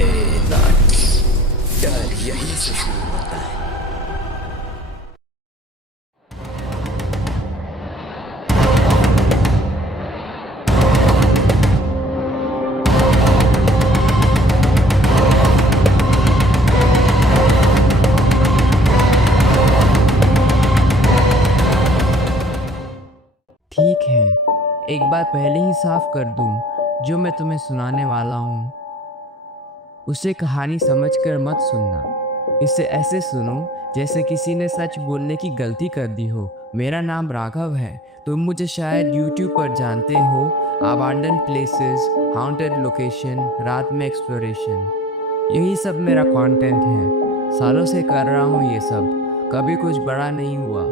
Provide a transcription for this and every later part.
डर यहीं से शुरू होता है। ठीक है, एक बात पहले ही साफ कर दूं, जो मैं तुम्हें सुनाने वाला हूँ उसे कहानी समझकर मत सुनना। इसे ऐसे सुनो जैसे किसी ने सच बोलने की गलती कर दी हो। मेरा नाम राघव है। तुम मुझे शायद YouTube पर जानते हो। अबैंडन प्लेसेस, हाउंटेड लोकेशन, रात में एक्सप्लोरेशन, यही सब मेरा कंटेंट है। सालों से कर रहा हूँ ये सब, कभी कुछ बड़ा नहीं हुआ।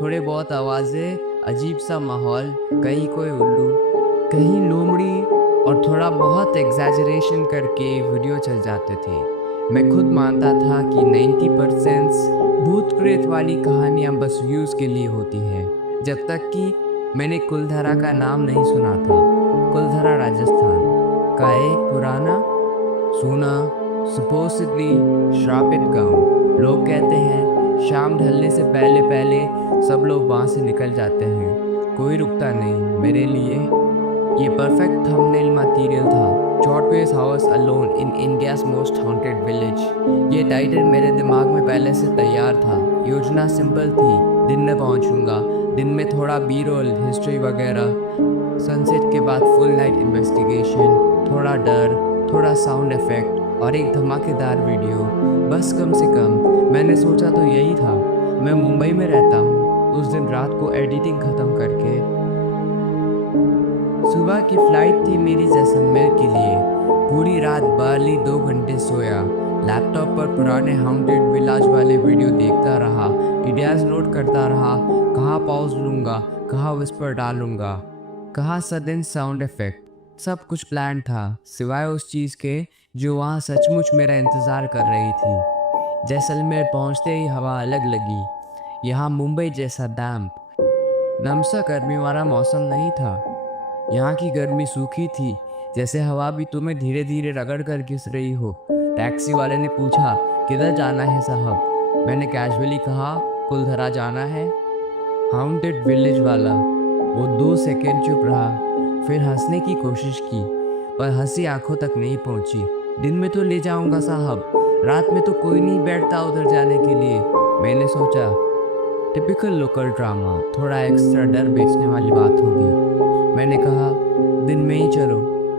थोड़े बहुत आवाज़ें, अजीब सा माहौल, कहीं कोई उल्लू, कहीं लोमड़ी, और थोड़ा बहुत एग्जैजरेशन करके वीडियो चल जाते थे। मैं खुद मानता था कि 90% भूत प्रेत वाली कहानियाँ बस व्यूज़ के लिए होती हैं, जब तक कि मैंने कुलधरा का नाम नहीं सुना था। कुलधरा राजस्थान का एक पुराना सूना सुपोसिडली श्रापित गांव। लोग कहते हैं शाम ढलने से पहले पहले सब लोग वहाँ से निकल जाते हैं। कोई रुकता नहीं। मेरे लिए ये परफेक्ट थंबनेल मटेरियल था। चॉटवेज house alone in India's most haunted village. ये टाइटल मेरे दिमाग में पहले से तैयार था। योजना सिंपल थी, दिन में पहुंचूंगा, दिन में थोड़ा बी रोल, हिस्ट्री वगैरह, सनसेट के बाद फुल नाइट इन्वेस्टिगेशन, थोड़ा डर, थोड़ा साउंड इफेक्ट और एक धमाकेदार वीडियो। बस कम से कम मैंने सोचा तो यही था। मैं मुंबई में रहता हूँ। उस दिन रात को एडिटिंग ख़त्म करके सुबह की फ्लाइट थी मेरी जैसलमेर के लिए। पूरी रात बारली 2 घंटे सोया। लैपटॉप पर पुराने हाउंटेड विलाज वाले वीडियो देखता रहा, आइडियाज़ नोट करता रहा, कहाँ पॉज लूँगा, कहाँ विस्पर डालूँगा, कहाँ सडन साउंड इफेक्ट। सब कुछ प्लान था, सिवाय उस चीज़ के जो वहाँ सचमुच मेरा इंतज़ार कर रही थी। जैसलमेर पहुँचते ही हवा अलग लगी। यहाँ मुंबई जैसा डैम्प, नमसा गर्मी वाला मौसम नहीं था। यहाँ की गर्मी सूखी थी, जैसे हवा भी तुम्हें धीरे धीरे रगड़ कर घिस रही हो। टैक्सी वाले ने पूछा, किधर जाना है साहब? मैंने कैजुअली कहा, कुलधरा जाना है। हाउंटेड विलेज वाला वो 2 सेकेंड चुप रहा, फिर हंसने की कोशिश की, पर हंसी आंखों तक नहीं पहुंची। दिन में तो ले जाऊंगा साहब, रात में तो कोई नहीं बैठता उधर जाने के लिए। मैंने सोचा, टिपिकल लोकल ड्रामा, थोड़ा एक्स्ट्रा डर बेचने वाली बात होगी। मैंने कहा, दिन में ही चलो,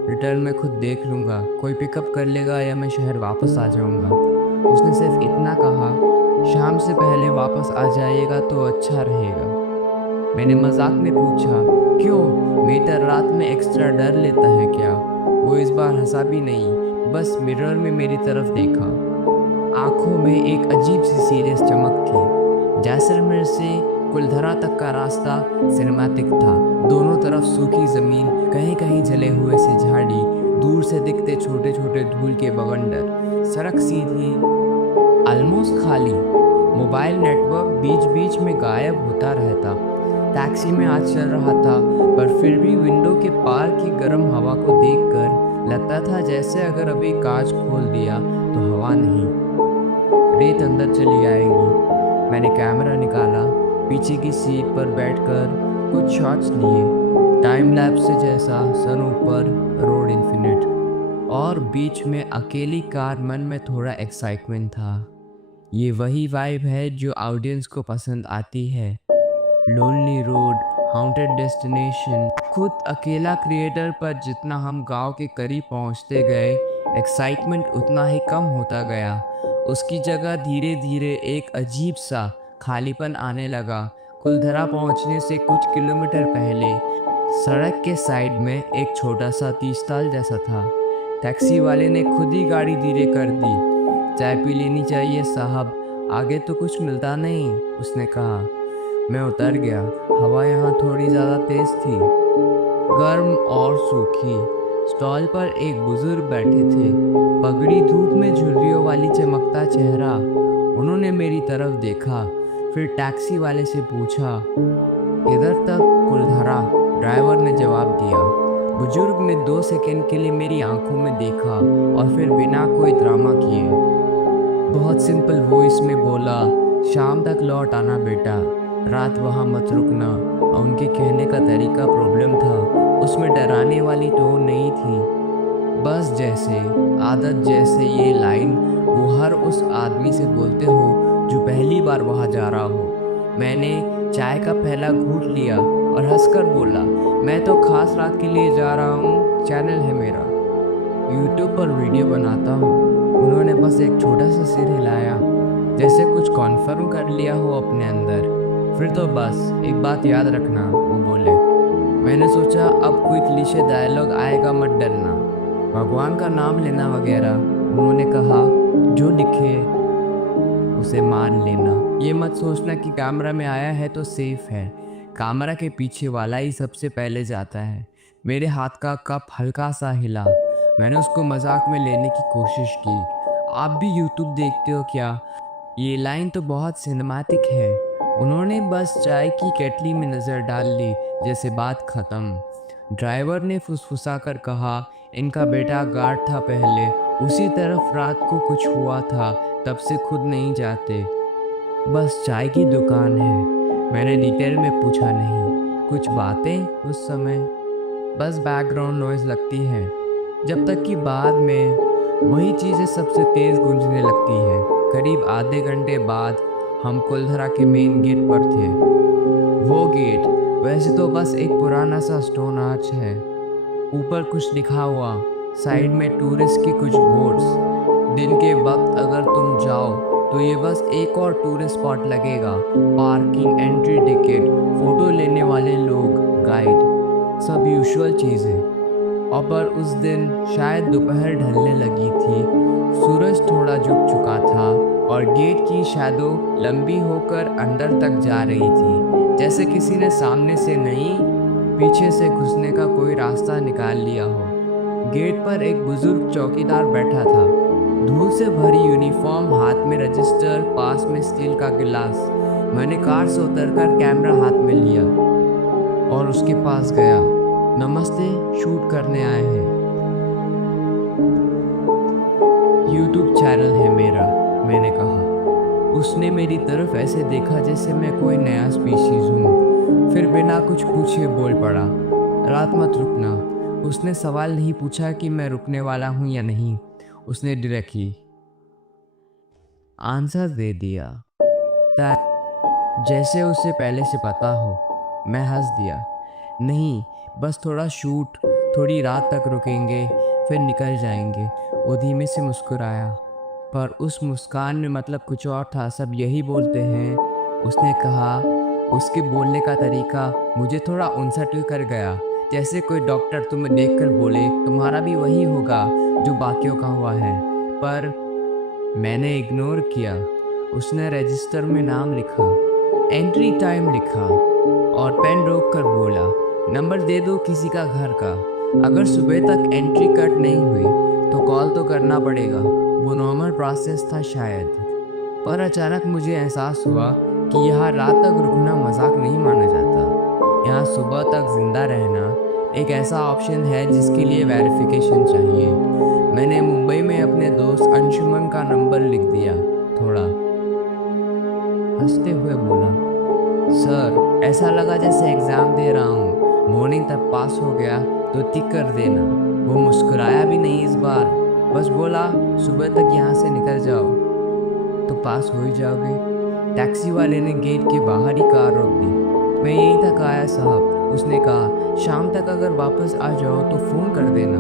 रिटर्न में खुद देख लूँगा, कोई पिकअप कर लेगा या मैं शहर वापस आ जाऊँगा। उसने सिर्फ इतना कहा, शाम से पहले वापस आ जाइएगा तो अच्छा रहेगा। मैंने मजाक में पूछा, क्यों, मेटर रात में एक्स्ट्रा डर लेता है क्या? वो इस बार हंसा भी नहीं, बस मिरर में मेरी तरफ देखा। आंखों में एक अजीब सी सीरियस चमक थी। जैसलमेर से कुलधरा तक का रास्ता सिनेमैटिक था। दोनों तरफ सूखी ज़मीन, कहीं कहीं जले हुए से झाड़ी, दूर से दिखते छोटे छोटे धूल के बवंडर। सड़क सीधी, ऑलमोस्ट खाली। मोबाइल नेटवर्क बीच बीच में गायब होता रहता। टैक्सी में आज चल रहा था, पर फिर भी विंडो के पार की गर्म हवा को देखकर लगता था जैसे अगर अभी कांच खोल दिया तो हवा नहीं, रेत अंदर चली आएगी। मैंने कैमरा निकाला, पीछे की सीट पर बैठकर कुछ शॉट्स लिए, टाइम लैप्स से जैसा, सन ऊपर, रोड इन्फिनिट, और बीच में अकेली कार। मन में थोड़ा एक्साइटमेंट था। ये वही वाइब है जो ऑडियंस को पसंद आती है। Lonely road, haunted destination. खुद अकेला क्रिएटर, पर जितना हम गांव के करीब पहुंचते गए, एक्साइटमेंट उतना ही कम होता गया। उसकी जगह धीरे धीरे एक अजीब सा खालीपन आने लगा। कुलधरा पहुंचने से कुछ किलोमीटर पहले सड़क के साइड में एक छोटा सा तीस्ताल जैसा था। टैक्सी वाले ने खुद ही गाड़ी धीरे कर दी। चाय पी लेनी चाहिए साहब, आगे तो कुछ मिलता नहीं, उसने कहा। मैं उतर गया। हवा यहाँ थोड़ी ज़्यादा तेज़ थी, गर्म और सूखी। स्टॉल पर एक बुजुर्ग बैठे थे, पगड़ी, धूप में झुर्रियों वाली चमकता चेहरा। उन्होंने मेरी तरफ देखा, फिर टैक्सी वाले से पूछा, किधर तक? कुलधरा, ड्राइवर ने जवाब दिया। बुजुर्ग ने 2 सेकंड के लिए मेरी आंखों में देखा और फिर बिना कोई ड्रामा किए बहुत सिंपल वॉइस में बोला, शाम तक लौट आना बेटा, रात वहाँ मत रुकना। और उनके कहने का तरीका प्रॉब्लम था, उसमें डराने वाली टोन नहीं थी। बस जैसे आदत जैसे ये लाइन वो हर उस आदमी से बोलते हो जो पहली बार वहाँ जा रहा हो। मैंने चाय का पहला घूंट लिया और हंसकर बोला, मैं तो खास रात के लिए जा रहा हूँ, चैनल है मेरा, यूट्यूब पर वीडियो बनाता हूँ। उन्होंने बस एक छोटा सा सिर हिलाया, जैसे कुछ कॉन्फर्म कर लिया हो अपने अंदर। फिर तो बस एक बात याद रखना, वो बोले। मैंने सोचा अब कोई क्लीशे डायलॉग आएगा, मत डरना, भगवान का नाम लेना वगैरह। उन्होंने कहा, जो दिखे उसे मान लेना, ये मत सोचना कि कैमरा में आया है तो सेफ है, कैमरा के पीछे वाला ही सबसे पहले जाता है। मेरे हाथ का कप हल्का सा हिला, मैंने उसको मजाक में लेने की कोशिश की। आप भी यूट्यूब देखते हो क्या? ये लाइन तो बहुत सिनेमैटिक है। उन्होंने बस चाय की केटली में नज़र डाल ली, जैसे बात ख़त्म। ड्राइवर ने फुसफुसा कर कहा, इनका बेटा गार्ड था पहले, उसी तरफ रात को कुछ हुआ था, तब से खुद नहीं जाते। बस चाय की दुकान है। मैंने डिटेल में पूछा नहीं, कुछ बातें उस समय बस बैकग्राउंड नॉइज़ लगती है, जब तक कि बाद में वही चीज़ें सबसे तेज़ गूंजने लगती है। करीब आधे घंटे बाद हम कुलधरा के मेन गेट पर थे। वो गेट वैसे तो बस एक पुराना सा स्टोन आर्च है, ऊपर कुछ लिखा हुआ, साइड में टूरिस्ट की कुछ बोर्ड्स। दिन के वक्त अगर तुम जाओ तो ये बस एक और टूरिस्ट स्पॉट लगेगा, पार्किंग, एंट्री टिकट, फ़ोटो लेने वाले लोग, गाइड, सब यूजुअल चीज़ें। और पर उस दिन शायद दोपहर ढलने लगी थी, सूरज थोड़ा झुक चुका था और गेट की शैडो लंबी होकर अंदर तक जा रही थी, जैसे किसी ने सामने से नहीं पीछे से घुसने का कोई रास्ता निकाल लिया हो। गेट पर एक बुजुर्ग चौकीदार बैठा था, धूल से भरी यूनिफॉर्म, हाथ में रजिस्टर, पास में स्टील का गिलास। मैंने कार से उतरकर कैमरा हाथ में लिया और उसके पास गया। नमस्ते, शूट करने आए हैं, यूट्यूब चैनल है मेरा, मैंने कहा। उसने मेरी तरफ ऐसे देखा जैसे मैं कोई नया स्पीशीज हूँ, फिर बिना कुछ पूछे बोल पड़ा, रात मत रुकना। उसने सवाल नहीं पूछा कि मैं रुकने वाला हूँ या नहीं, उसने डायरेक्टली आंसर दे दिया, जैसे उसे पहले से पता हो। मैं हंस दिया, नहीं, बस थोड़ा शूट, थोड़ी रात तक रुकेंगे, फिर निकल जाएंगे। वो धीमे से मुस्कुराया, पर उस मुस्कान में मतलब कुछ और था। सब यही बोलते हैं, उसने कहा। उसके बोलने का तरीका मुझे थोड़ा उनसठ कर गया, जैसे कोई डॉक्टर तुम्हें देखकर बोले तुम्हारा भी वही होगा जो बाकियों का हुआ है। पर मैंने इग्नोर किया। उसने रजिस्टर में नाम लिखा, एंट्री टाइम लिखा और पेन रोक कर बोला, नंबर दे दो किसी का घर का, अगर सुबह तक एंट्री कट नहीं हुई तो कॉल तो करना पड़ेगा। वो नॉर्मल प्रोसेस था शायद, पर अचानक मुझे एहसास हुआ कि यहाँ रात तक रुकना मजाक नहीं माना जाता। यहाँ सुबह तक जिंदा रहना एक ऐसा ऑप्शन है जिसके लिए वेरिफिकेशन चाहिए। मैंने मुंबई में अपने दोस्त अंशुमन का नंबर लिख दिया, थोड़ा हंसते हुए बोला, सर ऐसा लगा जैसे एग्ज़ाम दे रहा हूँ, मॉर्निंग तक पास हो गया तो टिक कर देना। वो मुस्कुराया भी नहीं इस बार, बस बोला सुबह तक यहाँ से निकल जाओ तो पास हो ही जाओगे। टैक्सी वाले ने गेट के बाहर ही कार रोक दी। मैं यहीं तक आया साहब, उसने कहा, शाम तक अगर वापस आ जाओ तो फ़ोन कर देना,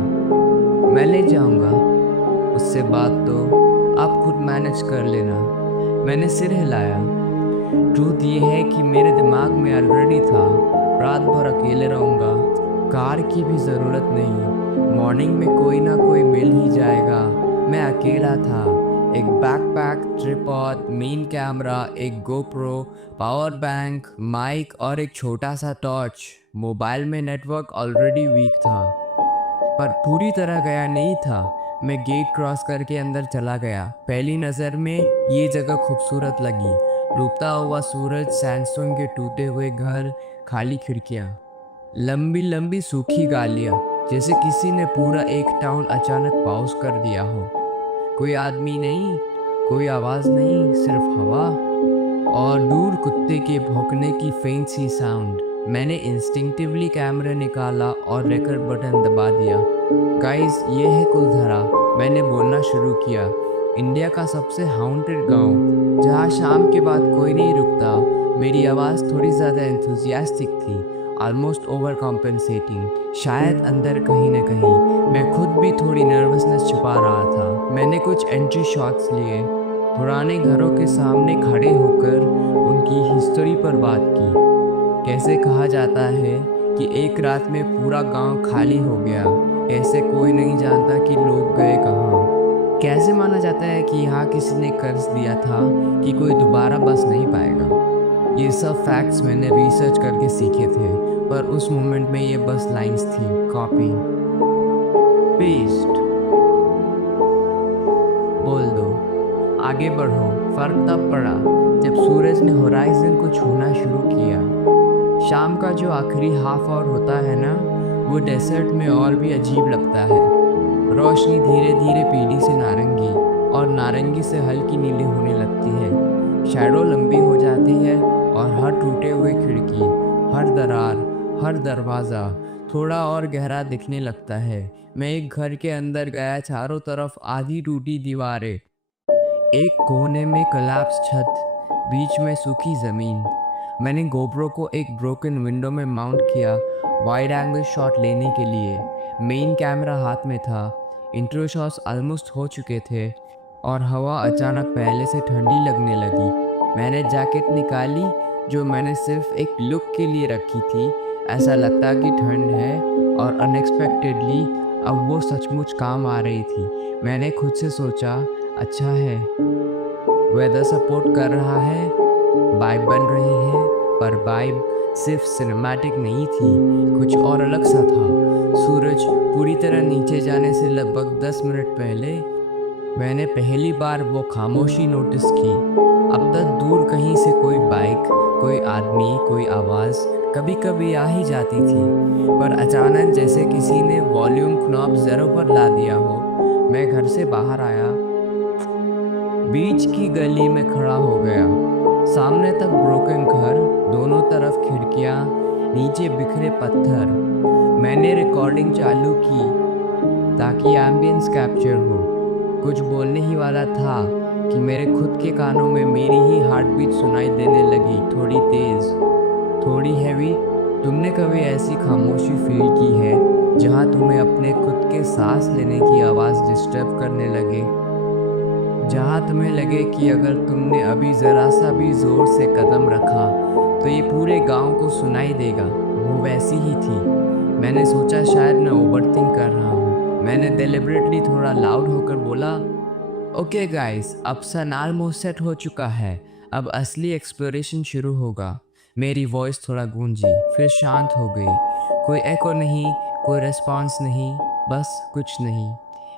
मैं ले जाऊंगा। उससे बात तो आप खुद मैनेज कर लेना। मैंने सिर हिलाया। ट्रूथ ये है कि मेरे दिमाग में ऑलरेडी था, रात भर अकेले रहूँगा, कार की भी ज़रूरत नहीं, मॉर्निंग में कोई ना कोई मिल ही जाएगा। मैं अकेला था, एक बैकपैक, ट्रिपॉड, मेन कैमरा, एक गोप्रो, पावर बैंक, माइक और एक छोटा सा टॉर्च। मोबाइल में नेटवर्क ऑलरेडी वीक था, पर पूरी तरह गया नहीं था। मैं गेट क्रॉस करके अंदर चला गया। पहली नज़र में ये जगह खूबसूरत लगी, डूबता हुआ सूरज, सैंडस्टोन के टूटे हुए घर, खाली खिड़कियाँ, लंबी लंबी सूखी गालियाँ। जैसे किसी ने पूरा एक टाउन अचानक पॉज कर दिया हो। कोई आदमी नहीं, कोई आवाज़ नहीं, सिर्फ हवा और दूर कुत्ते के भौंकने की फेंट सी साउंड। मैंने इंस्टिंक्टिवली कैमरा निकाला और रिकॉर्ड बटन दबा दिया। गाइस, ये है कुलधरा। मैंने बोलना शुरू किया। इंडिया का सबसे हाउंटेड गांव, जहां शाम के बाद कोई नहीं रुकता। मेरी आवाज़ थोड़ी ज़्यादा एंथुजियास्टिक थी, ऑलमोस्ट ओवर कॉम्पेंसेटिंग। शायद अंदर कहीं न कहीं मैं खुद भी थोड़ी नर्वसनेस छुपा रहा था। मैंने कुछ एंट्री शॉट्स लिए, पुराने घरों के सामने खड़े होकर उनकी हिस्ट्री पर बात की। कैसे कहा जाता है कि एक रात में पूरा गांव खाली हो गया, ऐसे कोई नहीं जानता कि लोग गए कहाँ। कैसे माना जाता है कि यहाँ किसी ने कर्ज दिया था कि कोई दोबारा बस नहीं पाएगा। ये सब फैक्ट्स मैंने रिसर्च करके सीखे थे, पर उस मोमेंट में ये बस लाइंस थी, कॉपी पेस्ट। बोल दो, आगे बढ़ो। फर्क तब पड़ा जब सूरज ने होराइजन को छूना शुरू किया। शाम का जो आखिरी हाफ आवर होता है ना, वो डेजर्ट में और भी अजीब लगता है। रोशनी धीरे धीरे पीली से नारंगी और नारंगी से हल्की नीली होने लगती है। शैडो लंबी हो जाती है और हर टूटे हुए खिड़की, हर दरार, हर दरवाज़ा थोड़ा और गहरा दिखने लगता है। मैं एक घर के अंदर गया, चारों तरफ आधी टूटी दीवारें, एक कोने में कोलैप्स छत, बीच में सूखी ज़मीन। मैंने गोप्रो को एक ब्रोकन विंडो में माउंट किया, वाइड एंगल शॉट लेने के लिए। मेन कैमरा हाथ में था। इंट्रो शॉट्स ऑलमोस्ट हो चुके थे और हवा अचानक पहले से ठंडी लगने लगी। मैंने जैकेट निकाली, जो मैंने सिर्फ एक लुक के लिए रखी थी। ऐसा लगता कि ठंड है, और अनएक्सपेक्टेडली अब वो सचमुच काम आ रही थी। मैंने खुद से सोचा, अच्छा है वेदर सपोर्ट कर रहा है, वाइब बन रही है। पर वाइब सिर्फ सिनेमैटिक नहीं थी, कुछ और अलग सा था। सूरज पूरी तरह नीचे जाने से लगभग 10 मिनट पहले मैंने पहली बार वो खामोशी नोटिस की। अब तक दूर कहीं से कोई बाइक, कोई आदमी, कोई आवाज़ कभी कभी आ ही जाती थी, पर अचानक जैसे किसी ने वॉल्यूम नॉब 0 पर ला दिया हो। मैं घर से बाहर आया, बीच की गली में खड़ा हो गया। सामने तक ब्रोकन घर, दोनों तरफ खिड़कियाँ, नीचे बिखरे पत्थर। मैंने रिकॉर्डिंग चालू की ताकि एम्बियंस कैप्चर हो। कुछ बोलने ही वाला था कि मेरे खुद के कानों में मेरी ही हार्ट बीट सुनाई देने लगी, थोड़ी तेज़, थोड़ी हैवी। तुमने कभी ऐसी खामोशी फील की है जहाँ तुम्हें अपने खुद के सांस लेने की आवाज़ डिस्टर्ब करने लगे, जहाँ तुम्हें लगे कि अगर तुमने अभी ज़रा सा भी ज़ोर से कदम रखा तो ये पूरे गांव को सुनाई देगा? वो वैसी ही थी। मैंने सोचा शायद मैं ओवरथिंक कर रहा हूँ। मैंने डेलिबरेटली थोड़ा लाउड होकर बोला, ओके गाइस, अब सन ऑलमोस्ट सेट हो चुका है, अब असली एक्सप्लोरेशन शुरू होगा। मेरी वॉइस थोड़ा गूंजी, फिर शांत हो गई। कोई एको नहीं, कोई रिस्पॉन्स नहीं, बस कुछ नहीं।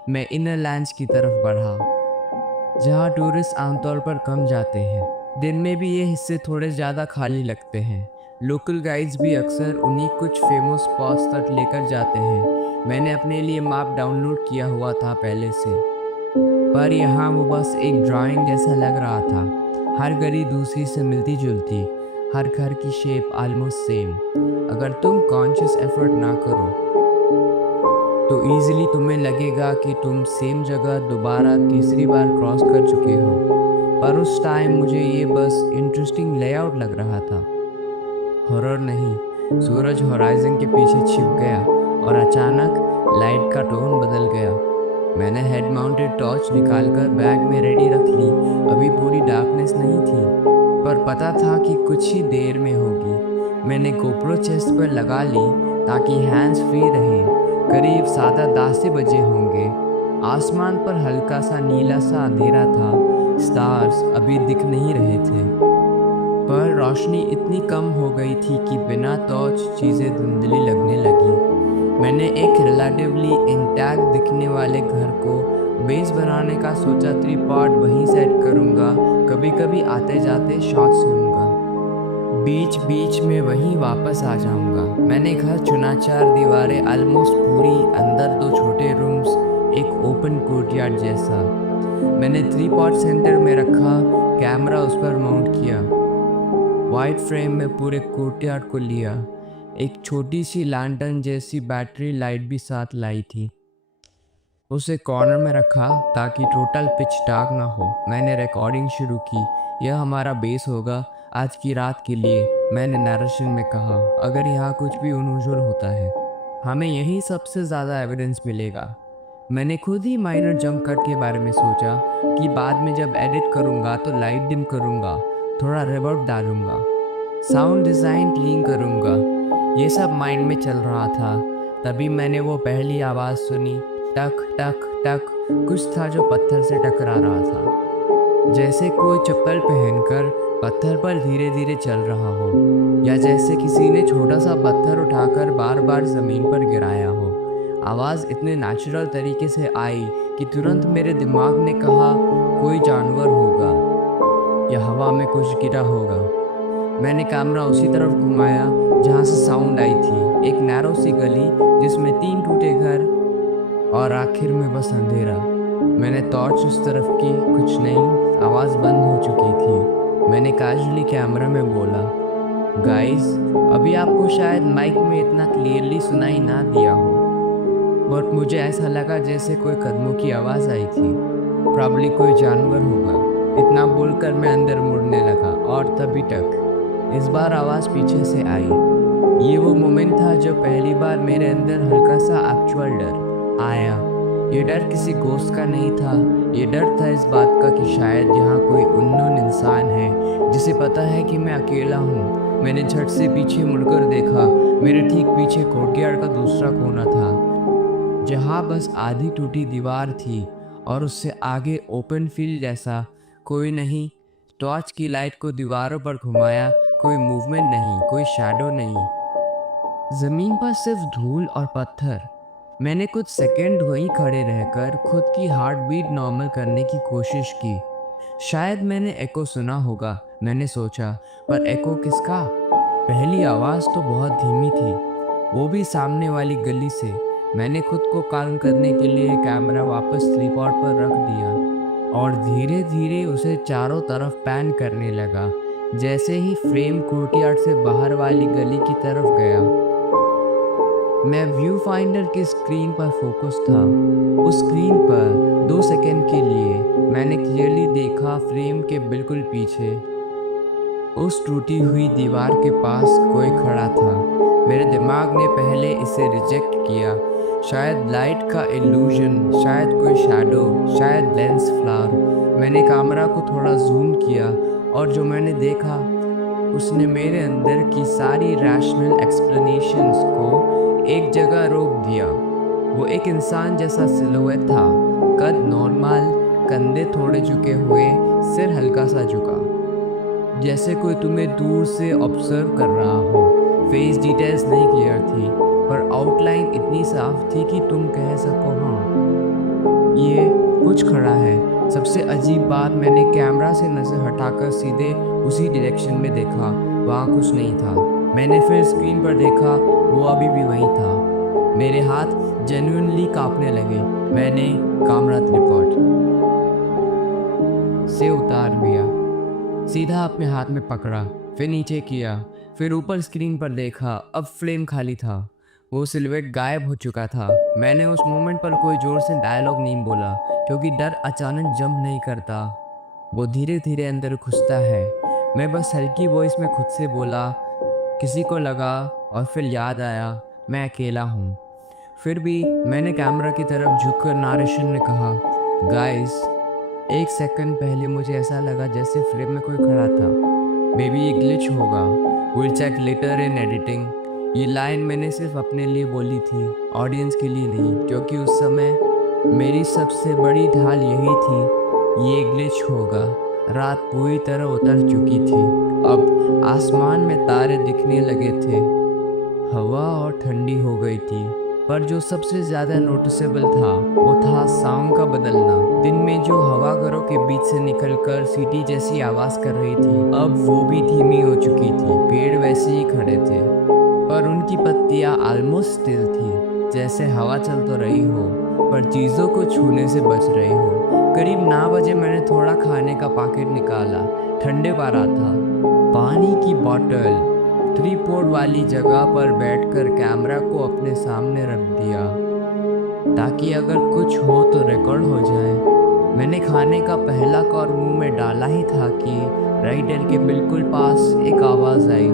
मैं इनर लैंड्स की तरफ बढ़ा, जहाँ टूरिस्ट आमतौर पर कम जाते हैं। दिन में भी ये हिस्से थोड़े ज़्यादा खाली लगते हैं। लोकल गाइड्स भी अक्सर उन्हीं कुछ फेमस स्पॉट्स तक लेकर जाते हैं। मैंने अपने लिए मैप डाउनलोड किया हुआ था पहले से, पर यहाँ वो बस एक ड्राइंग जैसा लग रहा था। हर गली दूसरी से मिलती जुलती, हर घर की शेप ऑलमोस्ट सेम। अगर तुम कॉन्शियस एफर्ट ना करो तो ईजिली तुम्हें लगेगा कि तुम सेम जगह दोबारा तीसरी बार क्रॉस कर चुके हो, पर उस टाइम मुझे ये बस इंटरेस्टिंग लेआउट लग रहा था, हॉरर नहीं। सूरज होराइजन के पीछे छिप गया और अचानक लाइट का टोन बदल गया। मैंने हेड माउंटेड टॉर्च निकालकर बैग में रेडी रख ली। अभी पूरी डार्कनेस नहीं थी, पर पता था कि कुछ ही देर में होगी। मैंने गोप्रो चेस्ट पर लगा ली ताकि हैंड्स फ्री रहे। करीब 7:10 बजे होंगे। आसमान पर हल्का सा नीला सा अंधेरा था, स्टार्स अभी दिख नहीं रहे थे, पर रोशनी इतनी कम हो गई थी कि बिना टॉर्च चीज़ें धुंधली लगने लगी। मैंने एक रिलेटिवली इंटैक्ट दिखने वाले घर को बेस बनाने का सोचा। ट्राइपॉड वहीं सेट करूँगा, कभी कभी आते जाते शॉट्स लूँगा, बीच बीच में वहीं वापस आ जाऊँगा। मैंने घर चुना, 4 दीवारें ऑलमोस्ट पूरी, अंदर 2 छोटे रूम्स, एक ओपन कोर्टयार्ड जैसा। मैंने ट्रीपॉड सेंटर में रखा, कैमरा उस पर माउंट किया, वाइट फ्रेम में पूरे कोर्टयार्ड को लिया। एक छोटी सी लैंटर्न जैसी बैटरी लाइट भी साथ लाई थी, उसे कॉर्नर में रखा ताकि टोटल पिच डार्क ना हो। मैंने रिकॉर्डिंग शुरू की। यह हमारा बेस होगा आज की रात के लिए, मैंने नरेशन में कहा। अगर यहाँ कुछ भी अनयूजुअल होता है, हमें यही सबसे ज़्यादा एविडेंस मिलेगा। मैंने खुद ही माइनर जंप कट के बारे में सोचा कि बाद में जब एडिट करूँगा तो लाइट डिम करूँगा, थोड़ा रिवर्ब डालूँगा, साउंड डिज़ाइन क्लीन करूँगा। ये सब माइंड में चल रहा था। तभी मैंने वो पहली आवाज़ सुनी, टक टक टक। कुछ था जो पत्थर से टकरा रहा था, जैसे कोई चप्पल पहनकर पत्थर पर धीरे धीरे चल रहा हो, या जैसे किसी ने छोटा सा पत्थर उठाकर बार बार ज़मीन पर गिराया हो। आवाज़ इतने नेचुरल तरीके से आई कि तुरंत मेरे दिमाग ने कहा कोई जानवर होगा या हवा में कुछ गिरा होगा। मैंने कैमरा उसी तरफ घुमाया जहाँ से साउंड आई थी, एक नैरो सी गली जिसमें 3 टूटे घर और आखिर में बस अंधेरा। मैंने टॉर्च उस तरफ की, कुछ नहीं, आवाज़ बंद हो चुकी थी। मैंने कैजुअली कैमरा में बोला, गाइस अभी आपको शायद माइक में इतना क्लियरली सुनाई ना दिया हो, बट मुझे ऐसा लगा जैसे कोई कदमों की आवाज़ आई थी, प्रॉब्ली कोई जानवर होगा। इतना बोलकर मैं अंदर मुड़ने लगा और तभी तक इस बार आवाज़ पीछे से आई। ये वो मोमेंट था जब पहली बार मेरे अंदर हल्का सा एक्चुअल डर आया। ये डर किसी गोश्त का नहीं था, ये डर था इस बात का कि शायद यहाँ कोई अननोन इंसान है जिसे पता है कि मैं अकेला हूँ। मैंने झट से पीछे मुड़कर देखा, मेरे ठीक पीछे कोर्टयार्ड का दूसरा कोना था, जहाँ बस आधी टूटी दीवार थी और उससे आगे ओपन फील्ड जैसा। कोई नहीं। टॉर्च की लाइट को दीवारों पर घुमाया, कोई मूवमेंट नहीं, कोई शैडो नहीं, ज़मीन पर सिर्फ धूल और पत्थर। मैंने कुछ सेकंड वहीं खड़े रहकर खुद की हार्ट बीट नॉर्मल करने की कोशिश की। शायद मैंने एको सुना होगा, मैंने सोचा, पर एको किसका? पहली आवाज़ तो बहुत धीमी थी, वो भी सामने वाली गली से। मैंने खुद को काम करने के लिए कैमरा वापस ट्राइपॉड पर रख दिया और धीरे धीरे उसे चारों तरफ पैन करने लगा। जैसे ही फ्रेम कोर्टयार्ड से बाहर वाली गली की तरफ गया, मैं व्यू फाइंडर की स्क्रीन पर फोकस था। उस स्क्रीन पर 2 सेकंड के लिए मैंने क्लियरली देखा फ्रेम के बिल्कुल पीछे उस टूटी हुई दीवार के पास कोई खड़ा था। मेरे दिमाग ने पहले इसे रिजेक्ट किया, शायद लाइट का इल्यूजन, शायद कोई शैडो, शायद लेंस फ्लावर। मैंने कैमरा को थोड़ा जूम किया और जो मैंने देखा उसने मेरे अंदर की सारी रैशनल एक्सप्लेनेशंस को एक जगह रोक दिया। वो एक इंसान जैसा सिलुएट था, कद नॉर्मल, कंधे थोड़े झुके हुए, सिर हल्का सा झुका, जैसे कोई तुम्हें दूर से ऑब्जर्व कर रहा हो। फेस डिटेल्स नहीं क्लियर थी, पर आउटलाइन इतनी साफ थी कि तुम कह सको हाँ ये कुछ खड़ा है। सबसे अजीब बात, मैंने कैमरा से नज़र हटाकर सीधे उसी डायरेक्शन में देखा, वहाँ कुछ नहीं था। मैंने फिर स्क्रीन पर देखा, वो अभी भी वहीं था। मेरे हाथ जेन्युइनली कांपने लगे। मैंने कैमरा ट्राइपॉड से उतार दिया, सीधा अपने हाथ में पकड़ा, फिर नीचे किया, फिर ऊपर स्क्रीन पर देखा। अब फ्रेम खाली था, वो सिलुएट गायब हो चुका था। मैंने उस मोमेंट पर कोई जोर से डायलॉग नहीं बोला, क्योंकि डर अचानक जंप नहीं करता, वो धीरे धीरे अंदर घुसता है। मैं बस हल्की वॉइस में खुद से बोला, किसी को लगा, और फिर याद आया मैं अकेला हूँ। फिर भी मैंने कैमरा की तरफ झुककर नारेशन में कहा, गाइस 1 सेकंड पहले मुझे ऐसा लगा जैसे फ्रेम में कोई खड़ा था। मे बी ये ग्लिच होगा, will check later in editing. ये लाइन मैंने सिर्फ अपने लिए बोली थी, ऑडियंस के लिए नहीं, क्योंकि उस समय मेरी सबसे बड़ी ढाल यही थी, ये ग्लिच होगा। रात पूरी तरह उतर चुकी थी, अब आसमान में तारे दिखने लगे थे, हवा और ठंडी हो गई थी। पर जो सबसे ज़्यादा नोटिसेबल था वो था साउंड का बदलना। दिन में जो हवा घरों के बीच से निकलकर सीटी जैसी आवाज़ कर रही थी, अब वो भी धीमी हो चुकी थी। पेड़ वैसे ही खड़े थे, पर उनकी पत्ती बत्तियाँ ऑलमोस्ट स्टिल थी, जैसे हवा चल तो रही हो पर चीज़ों को छूने से बच रही हो। करीब 9 बजे मैंने थोड़ा खाने का पैकेट निकाला। ठंडे बारा था। पानी की बोतल 3 पोर्ट वाली जगह पर बैठकर कैमरा को अपने सामने रख दिया ताकि अगर कुछ हो तो रिकॉर्ड हो जाए। मैंने खाने का पहला कौर मुंह में डाला ही था कि राइडर के बिल्कुल पास एक आवाज़ आई,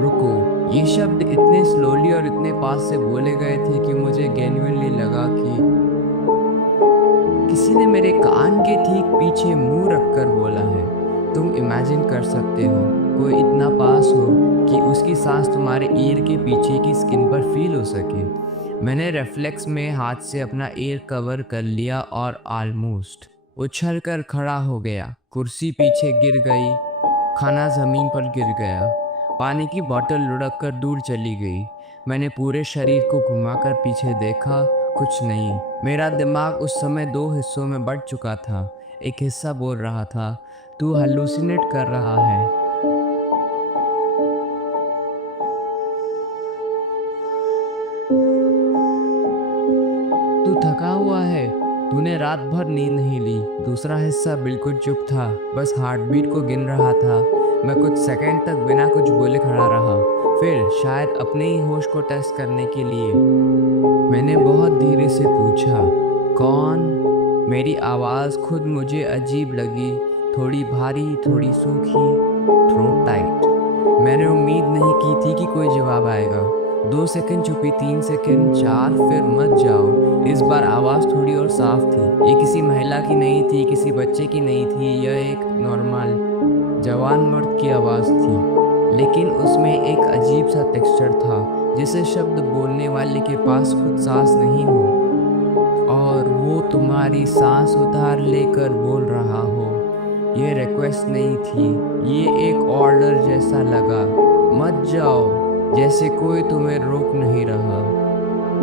रुको। ये शब्द इतने स्लोली और इतने पास से बोले गए थे कि मुझे जेन्युइनली लगा कि किसी ने मेरे कान के ठीक पीछे मुंह रखकर बोला है। तुम इमेजिन कर सकते हो कोई इतना पास हो कि उसकी सांस तुम्हारे ईयर के पीछे की स्किन पर फील हो सके। मैंने रिफ्लेक्स में हाथ से अपना ईयर कवर कर लिया और ऑलमोस्ट उछल कर खड़ा हो गया। कुर्सी पीछे गिर गई, खाना ज़मीन पर गिर गया, पानी की बोतल लुढ़क कर दूर चली गई। मैंने पूरे शरीर को घुमाकर पीछे देखा, कुछ नहीं। मेरा दिमाग उस समय 2 हिस्सों में बंट चुका था। एक हिस्सा बोल रहा था, तू हेलुसिनेट कर रहा है। तू थका हुआ है, तूने रात भर नींद नहीं ली। दूसरा हिस्सा बिल्कुल चुप था, बस हार्ट बीट को गिन रहा था। मैं कुछ सेकंड तक बिना कुछ बोले खड़ा रहा। फिर शायद अपने ही होश को टेस्ट करने के लिए मैंने बहुत धीरे से पूछा, कौन? मेरी आवाज़ खुद मुझे अजीब लगी, थोड़ी भारी, थोड़ी सूखी, थ्रोट टाइट। मैंने उम्मीद नहीं की थी कि कोई जवाब आएगा। 2 सेकंड चुपी, 3 सेकंड, 4, फिर मत जाओ। इस बार आवाज़ थोड़ी और साफ थी। ये किसी महिला की नहीं थी, किसी बच्चे की नहीं थी। यह एक नॉर्मल जवान मर्द की आवाज़ थी, लेकिन उसमें एक अजीब सा टेक्सचर था, जैसे शब्द बोलने वाले के पास खुद सांस नहीं हो और वो तुम्हारी सांस उतार लेकर बोल रहा हो। ये रिक्वेस्ट नहीं थी, ये एक ऑर्डर जैसा लगा। मत जाओ, जैसे कोई तुम्हें रोक नहीं रहा,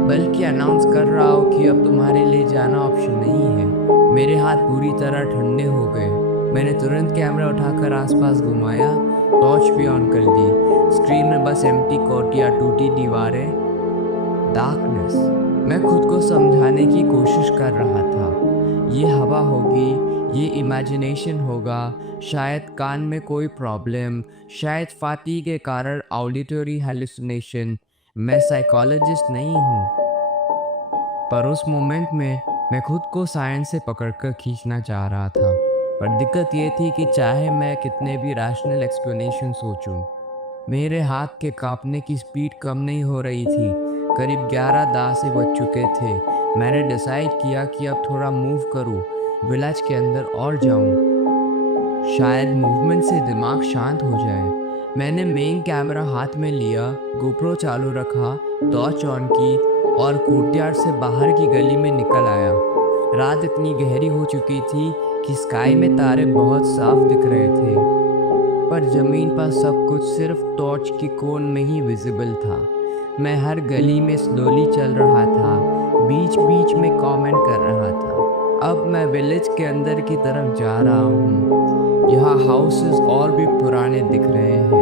बल्कि अनाउंस कर रहा हो कि अब तुम्हारे लिए जाना ऑप्शन नहीं है। मेरे हाथ पूरी तरह ठंडे हो गए। मैंने तुरंत कैमरा उठाकर आसपास घुमाया, टॉर्च भी ऑन कर दी। स्क्रीन में बस एम्प्टी कोर्टिया, टूटी दीवारें, डार्कनेस। मैं खुद को समझाने की कोशिश कर रहा था, ये हवा होगी, ये इमेजिनेशन होगा, शायद कान में कोई प्रॉब्लम, शायद फाती के कारण ऑडिटरी हेलुसिनेशन। मैं साइकोलॉजिस्ट नहीं हूँ, पर उस मोमेंट में मैं खुद को साइंस से पकड़कर खींचना चाह रहा था। पर दिक्कत ये थी कि चाहे मैं कितने भी रैशनल एक्सप्लेनेशन सोचूं, मेरे हाथ के कांपने की स्पीड कम नहीं हो रही थी। करीब 11:10 से बज चुके थे। मैंने डिसाइड किया कि अब थोड़ा मूव करूं, विलेज के अंदर और जाऊं। शायद मूवमेंट से दिमाग शांत हो जाए। मैंने मेन कैमरा हाथ में लिया, गोप्रो चालू रखा, टॉर्च ऑन की और कोर्टयार्ड से बाहर की गली में निकल आया। रात इतनी गहरी हो चुकी थी कि स्काई में तारे बहुत साफ दिख रहे थे, पर ज़मीन पर सब कुछ सिर्फ टॉर्च की कोन में ही विजिबल था। मैं हर गली में स्लोली चल रहा था, बीच बीच में कमेंट कर रहा था। अब मैं विलेज के अंदर की तरफ जा रहा हूँ। यहाँ हाउसेस और भी पुराने दिख रहे हैं।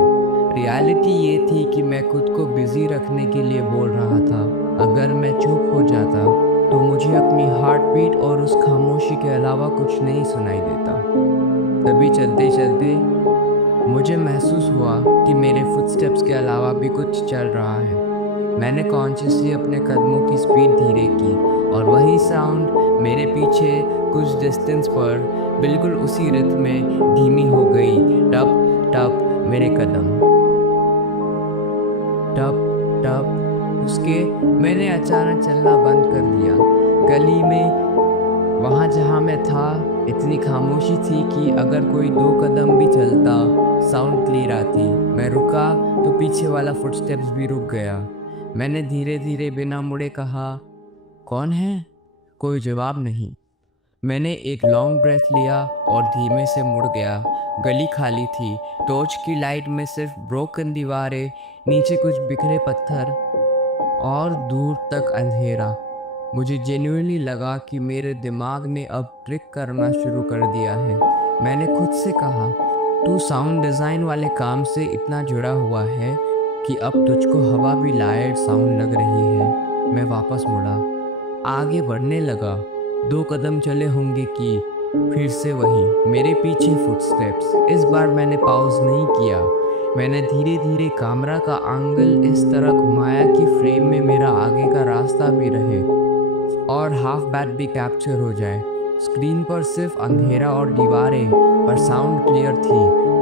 रियलिटी ये थी कि मैं खुद को बिजी रखने के लिए बोल रहा था। अगर मैं चुप हो जाता तो मुझे अपनी हार्ट बीट और उस खामोशी के अलावा कुछ नहीं सुनाई देता। तभी चलते चलते मुझे महसूस हुआ कि मेरे फुटस्टेप्स के अलावा भी कुछ चल रहा है। मैंने कॉन्शियसली अपने कदमों की स्पीड धीरे की और वही साउंड मेरे पीछे कुछ डिस्टेंस पर बिल्कुल उसी रिथम में धीमी हो गई। टप टप मेरे कदम, टप टप उसके। मैंने अचानक चलना बंद कर दिया। गली में वहाँ जहाँ मैं था इतनी खामोशी थी कि अगर कोई 2 कदम भी चलता साउंड क्लियर आती। मैं रुका तो पीछे वाला फुटस्टेप्स भी रुक गया। मैंने धीरे धीरे बिना मुड़े कहा, कौन है? कोई जवाब नहीं। मैंने एक लॉन्ग ब्रेथ लिया और धीमे से मुड़ गया। गली खाली थी। टॉर्च की लाइट में सिर्फ ब्रोकन दीवारें, नीचे कुछ बिखरे पत्थर और दूर तक अंधेरा। मुझे जेन्युइनली लगा कि मेरे दिमाग ने अब ट्रिक करना शुरू कर दिया है। मैंने खुद से कहा, तू साउंड डिज़ाइन वाले काम से इतना जुड़ा हुआ है, कि अब तुझको हवा भी लाइट साउंड लग रही है। मैं वापस मुड़ा, आगे बढ़ने लगा। 2 कदम चले होंगे कि फिर से वही मेरे पीछे फुटस्टेप्स। इस बार मैंने पॉज नहीं किया। मैंने धीरे धीरे कैमरा का एंगल इस तरह घुमाया कि फ्रेम में मेरा आगे का रास्ता भी रहे और हाफ बैट भी कैप्चर हो जाए। स्क्रीन पर सिर्फ अंधेरा और दीवारें, पर साउंड क्लियर थी।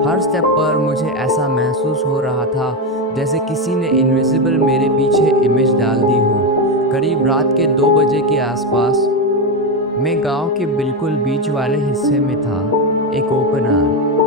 हर स्टेप पर मुझे ऐसा महसूस हो रहा था जैसे किसी ने इनविजिबल मेरे पीछे इमेज डाल दी हो। करीब रात के 2 बजे के आसपास मैं गांव के बिल्कुल बीच वाले हिस्से में था। एक ओपन एयर,